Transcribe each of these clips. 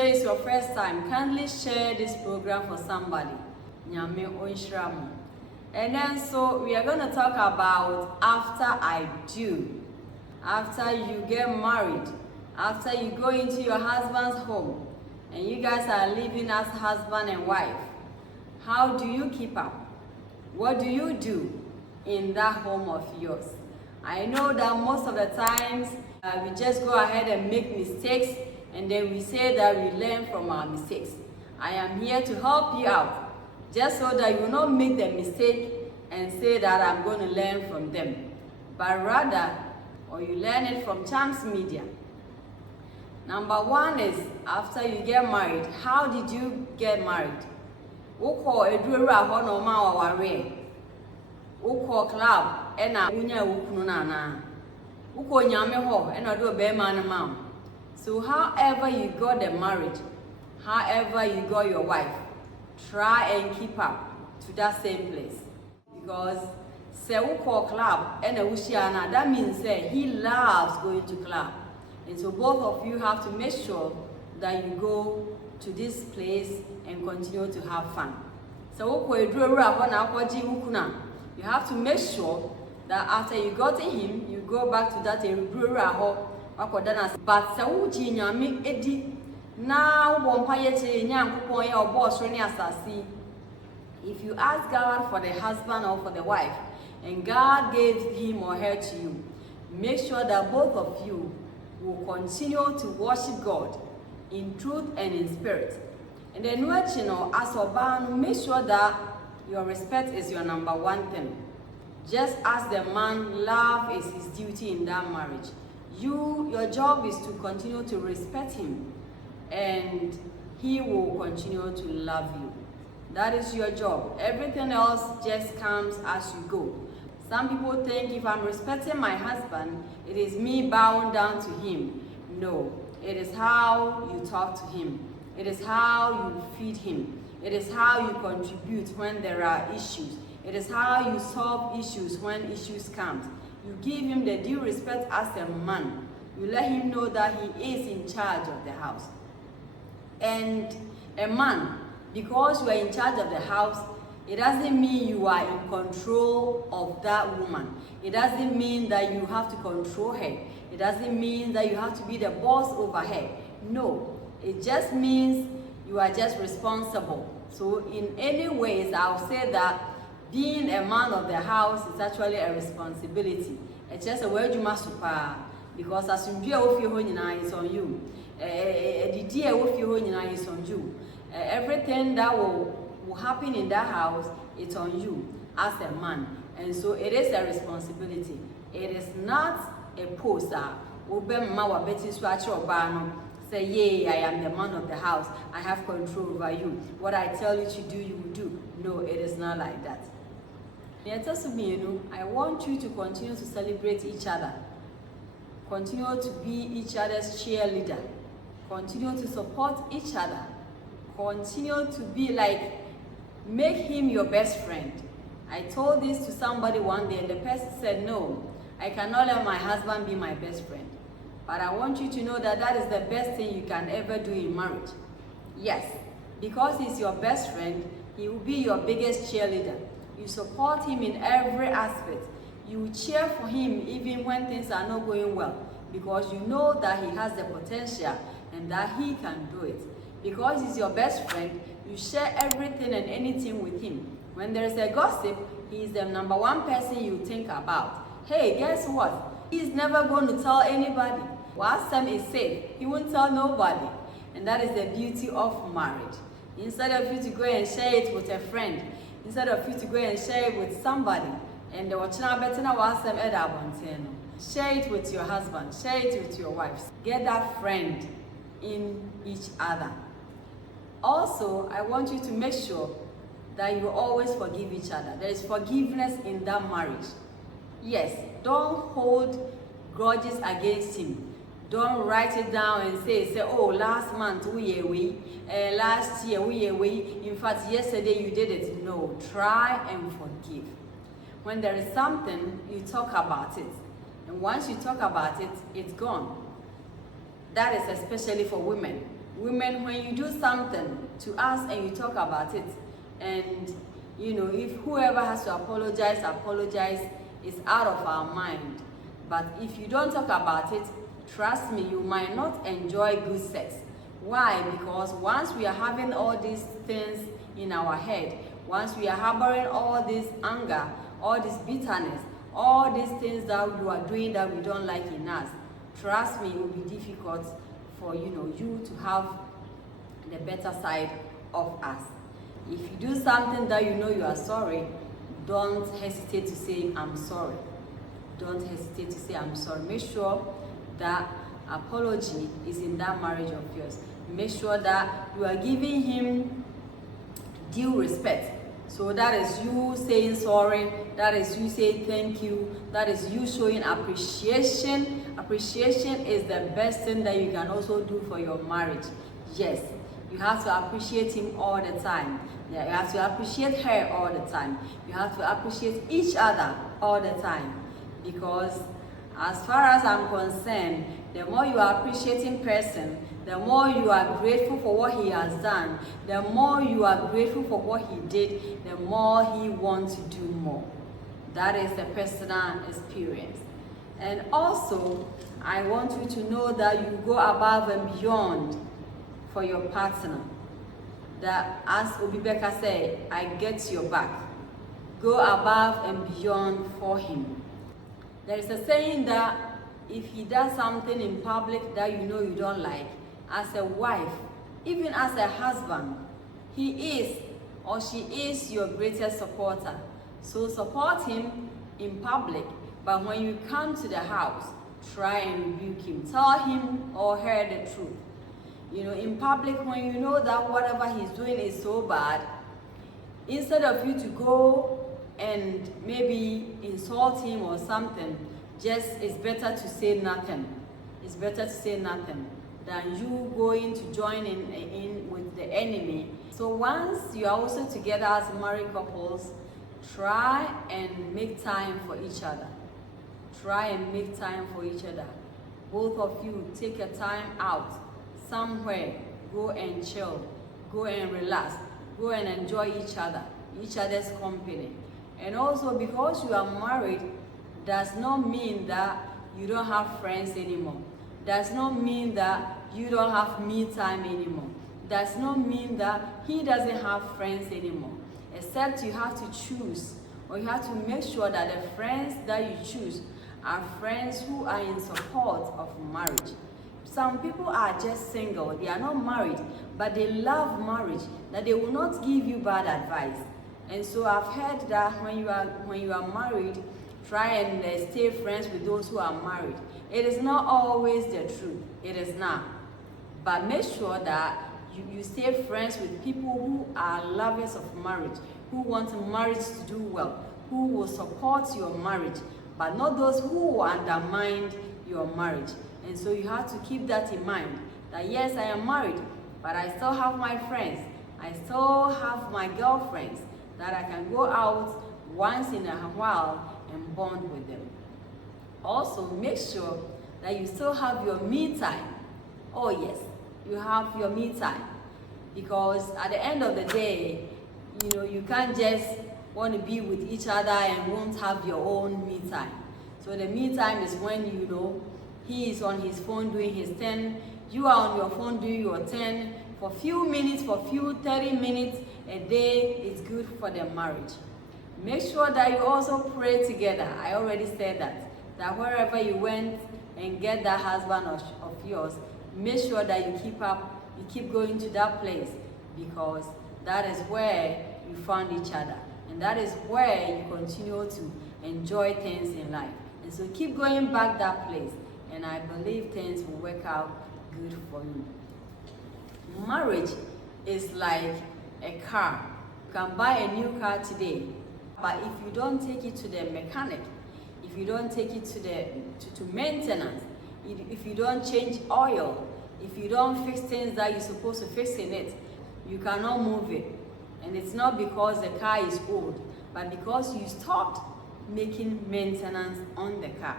today is your first time, kindly share this program for somebody. Nyame onshiramu. And then so we are going to talk about after I do. After you get married, after you go into your husband's home, and you guys are living as husband and wife, how do you keep up? What do you do in that home of yours? I know that most of the times we just go ahead and make mistakes, and then we say that we learn from our mistakes. I am here to help you out, just so that you will not make the mistake and say that I'm going to learn from them, but rather, or you learn it from Charms Media. Number one is, after you get married, how did you get married? Uko edura ho no ma waware. Uko club ena unya ukunu na. Uko nyame ho ena do be man ma. So however you got the marriage, however you got your wife, try and keep up to that same place. Because say uko club ena ushiana, that means he loves going to club. And so both of you have to make sure that you go to this place and continue to have fun. So you have to make sure that after you got to him, you go back to that but if you ask God for the husband or for the wife, and God gave him or her to you, make sure that both of you will continue to worship God in truth and in spirit. And then as a man, make sure that your respect is your number one thing. Just as the man, love is his duty in that marriage. Your job is to continue to respect him, and he will continue to love you. That is your job. Everything else just comes as you go. Some people think if I'm respecting my husband, it is me bowing down to him. No, it is how you talk to him. It is how you feed him. It is how you contribute when there are issues. It is how you solve issues when issues come. You give him the due respect as a man. You let him know that he is in charge of the house. And a man, because you are in charge of the house, it doesn't mean you are in control of that woman. It doesn't mean that you have to control her. It doesn't mean that you have to be the boss over her. No, it just means you are just responsible. So in any ways, I'll say that being a man of the house is actually a responsibility. It's just a word you must super, because as you do is on you. Is on you. Everything that will happen in that house, it's on you as a man. And so it is a responsibility. It is not a poster. Say, yeah, I am the man of the house. I have control over you. What I tell you to do, you will do. No, it is not like that. I want you to continue to celebrate each other. Continue to be each other's cheerleader. Continue to support each other. Continue to be like, make him your best friend. I told this to somebody one day, and the person said, no, I cannot let my husband be my best friend. But I want you to know that that is the best thing you can ever do in marriage. Yes, because he's your best friend, he will be your biggest cheerleader. You support him in every aspect. You cheer for him even when things are not going well, because you know that he has the potential and that he can do it. Because he's your best friend, you share everything and anything with him. When there is a gossip, he is the number one person you think about. Hey, guess what? He's never going to tell anybody. While Sam is safe, he won't tell nobody. And that is the beauty of marriage. Instead of you to go and share it with a friend, instead of you to go and share it with somebody, and share it with your husband, share it with your wives. Get that friend in each other. Also, I want you to make sure that you always forgive each other. There is forgiveness in that marriage. Yes, don't hold grudges against him. Don't write it down and say, oh, last month we away, last year we away. In fact, yesterday you did it. No, try and forgive. When there is something, you talk about it. And once you talk about it, it's gone. That is especially for women. Women, when you do something to us and you talk about it, and if whoever has to apologize, it's out of our mind. But if you don't talk about it, trust me, you might not enjoy good sex. Why? Because once we are having all these things in our head, once we are harboring all this anger, all this bitterness, all these things that you are doing that we don't like in us, trust me, it will be difficult for you to have the better side of us. If you do something that you are sorry, don't hesitate to say I'm sorry. Don't hesitate to say I'm sorry. Make sure that apology is in that marriage of yours. Make sure that you are giving him due respect. So that is you saying sorry, that is you saying thank you, that is you showing appreciation. Appreciation is the best thing that you can also do for your marriage. Yes, you have to appreciate him all the time. Yeah, you have to appreciate her all the time. You have to appreciate each other all the time. Because as far as I'm concerned, the more you are appreciating person, the more you are grateful for what he has done, the more you are grateful for what he did, the more he wants to do more. That is a personal experience. And also, I want you to know that you go above and beyond for your partner. That, as Obibeka said, I get your back. Go above and beyond for him. There is a saying that if he does something in public that you don't like, as a wife, even as a husband, he is or she is your greatest supporter. So support him in public, but when you come to the house, try and rebuke him. Tell him or her the truth. In public, when you know that whatever he's doing is so bad, instead of you to go and maybe insult him or something, it's better to say nothing. It's better to say nothing than you going to join in with the enemy. So once you are also together as married couples, try and make time for each other. Try and make time for each other. Both of you take a time out somewhere. Go and chill. Go and relax. Go and enjoy each other's company. And also, because you are married, does not mean that you don't have friends anymore. Does not mean that you don't have me time anymore. Does not mean that he doesn't have friends anymore. Except you have to choose, or you have to make sure that the friends that you choose are friends who are in support of marriage. Some people are just single, they are not married, but they love marriage, that they will not give you bad advice. And so I've heard that when you are married, try and stay friends with those who are married. It is not always the truth. It is not. But make sure that you stay friends with people who are lovers of marriage, who want marriage to do well, who will support your marriage, but not those who will undermine your marriage. And so you have to keep that in mind, that yes, I am married, but I still have my friends. I still have my girlfriends that I can go out once in a while and bond with them. Also, make sure that you still have your me time. Oh yes, you have your me time. Because at the end of the day, you can't just want to be with each other and won't have your own me time. So the me time is when he is on his phone doing his 10, you are on your phone doing your 10, for few minutes, for few 30 minutes a day is good for the marriage. Make sure that you also pray together. I already said that wherever you went and get that husband of yours, make sure that you keep going to that place, because that is where you found each other, and that is where you continue to enjoy things in life. And so keep going back that place, and I believe things will work out good for you. Marriage is like a car. You can buy a new car today, but if you don't take it to the mechanic, if you don't take it to maintenance, if you don't change oil, if you don't fix things that you're supposed to fix in it, you cannot move it. And it's not because the car is old, but because you stopped making maintenance on the car.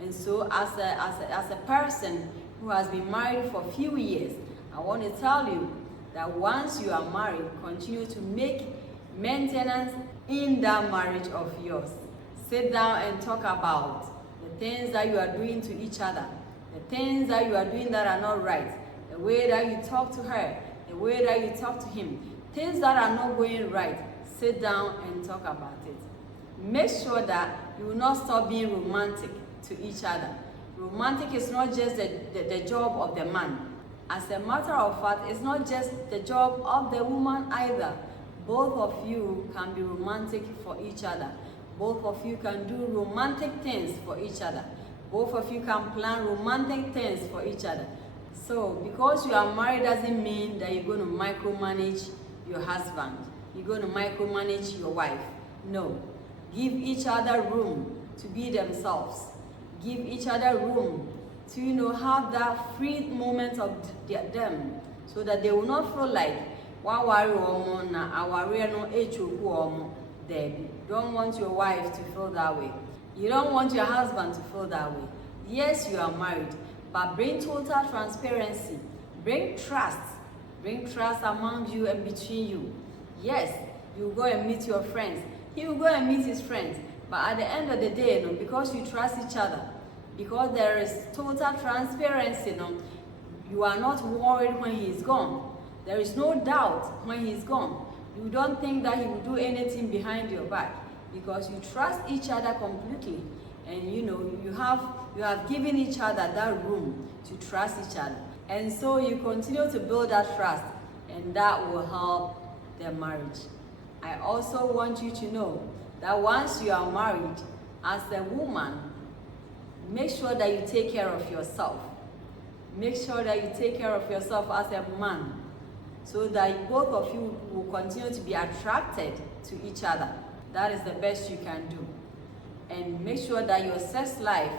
And so as a person who has been married for a few years, I want to tell you that once you are married, continue to make maintenance in that marriage of yours. Sit down and talk about the things that you are doing to each other, the things that you are doing that are not right, the way that you talk to her, the way that you talk to him, things that are not going right. Sit down and talk about it. Make sure that you will not stop being romantic to each other. Romantic is not just the job of the man. As a matter of fact, it's not just the job of the woman either. Both of you can be romantic for each other. Both of you can do romantic things for each other. Both of you can plan romantic things for each other. So, because you are married doesn't mean that you're going to micromanage your husband. You're going to micromanage your wife. No. Give each other room to be themselves. Give each other room to, have that free moment of them, so that they will not feel like, don't want your wife to feel that way. You don't want your husband to feel that way. Yes, you are married, but bring total transparency. Bring trust. Bring trust among you and between you. Yes, you go and meet your friends. He will go and meet his friends. But at the end of the day, because you trust each other, because there is total transparency, you are not worried when he is gone. There is no doubt when he is gone. You don't think that he will do anything behind your back, because you trust each other completely, and you have given each other that room to trust each other. And so you continue to build that trust, and that will help their marriage. I also want you to know that once you are married, as a woman, make sure that you take care of yourself. Make sure that you take care of yourself as a man, so that both of you will continue to be attracted to each other. That is the best you can do. And make sure that your sex life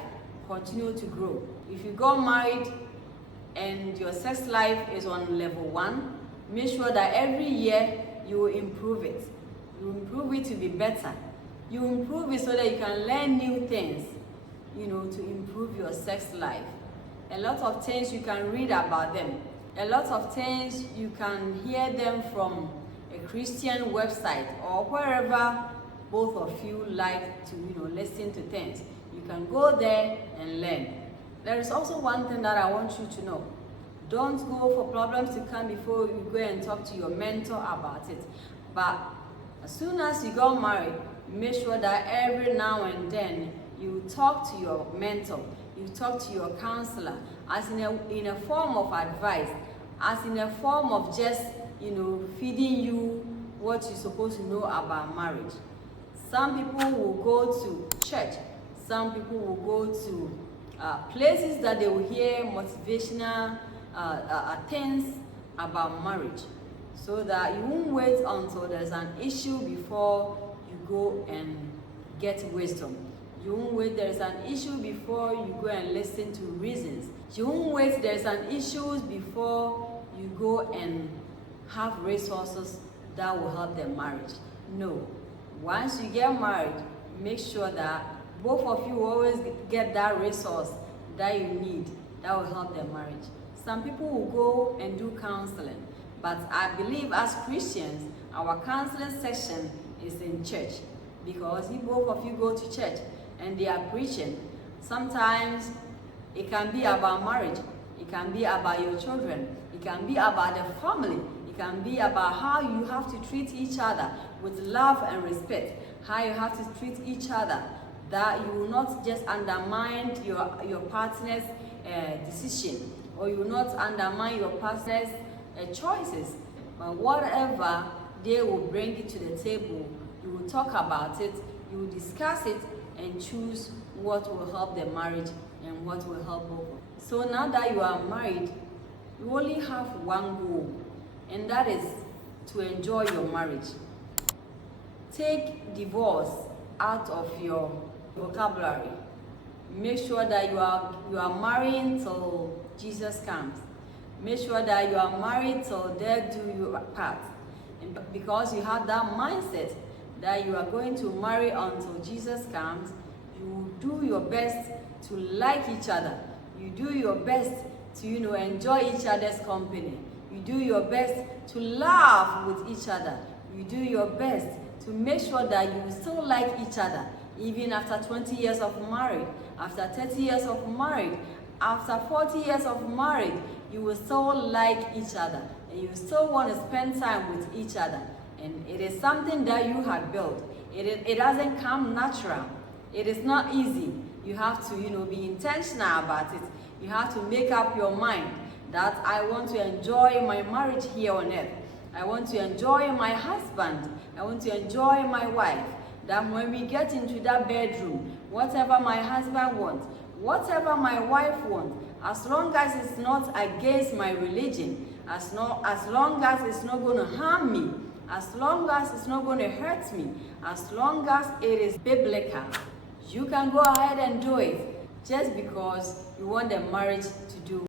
continue to grow. If you got married and your sex life is on level 1, make sure that every year you will improve it. You improve it to be better. You improve it so that you can learn new things, to improve your sex life. A lot of things you can read about them. A lot of things you can hear them from a Christian website or wherever both of you like to, listen to things. You can go there and learn. There is also one thing that I want you to know. Don't go for problems to come before you go and talk to your mentor about it. But as soon as you got married, make sure that every now and then you talk to your mentor, you talk to your counselor, as in a form of advice, as in a form of just, feeding you what you're supposed to know about marriage. Some people will go to church. Some people will go to places that they will hear motivational things about marriage, so that you won't wait until there's an issue before you go and get wisdom. You won't wait there's an issue before you go and listen to reasons. You won't wait there's an issue before you go and have resources that will help their marriage. No. Once you get married, make sure that both of you always get that resource that you need that will help their marriage. Some people will go and do counseling, but I believe as Christians, our counseling section is in church, because if both of you go to church and they are preaching, sometimes it can be about marriage, it can be about your children, it can be about the family, it can be about how you have to treat each other with love and respect, how you have to treat each other, that you will not just undermine your partner's decision, or you will not undermine your partner's choices, but whatever they will bring it to the table, you will talk about it, you will discuss it, and choose what will help the marriage and what will help both. So now that you are married, you only have one goal, and that is to enjoy your marriage. Take divorce out of your vocabulary. Make sure that you are marrying till Jesus comes. Make sure that you are married till death do you part. And because you have that mindset that you are going to marry until Jesus comes, you do your best to like each other. You do your best to, enjoy each other's company. You do your best to laugh with each other. You do your best to make sure that you still like each other, even after 20 years of marriage, after 30 years of marriage, after 40 years of marriage, you will still like each other, and you still want to spend time with each other. And it is something that you have built. It doesn't come natural. It is not easy. You have to, be intentional about it. You have to make up your mind that I want to enjoy my marriage here on earth. I want to enjoy my husband. I want to enjoy my wife. That when we get into that bedroom, whatever my husband wants, whatever my wife wants, as long as it's not against my religion, as long as it's not going to harm me, as long as it's not going to hurt me, as long as it is biblical, you can go ahead and do it, just because you want the marriage to do